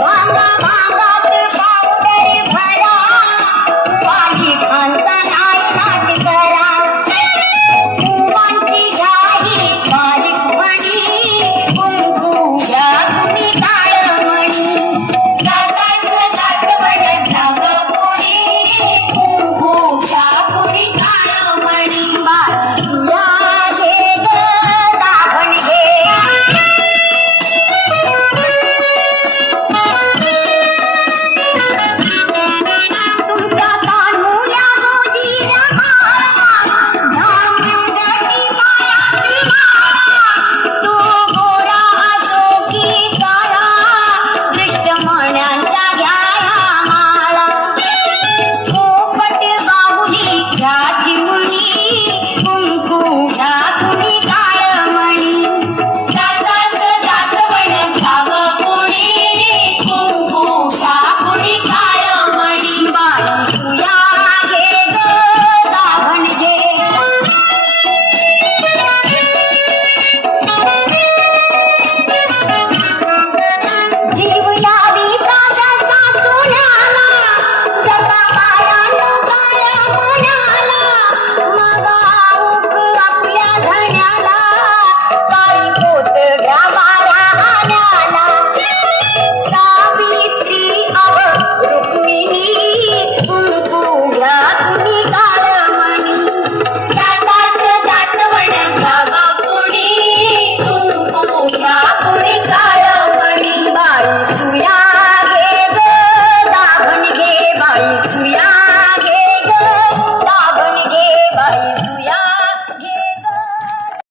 啊！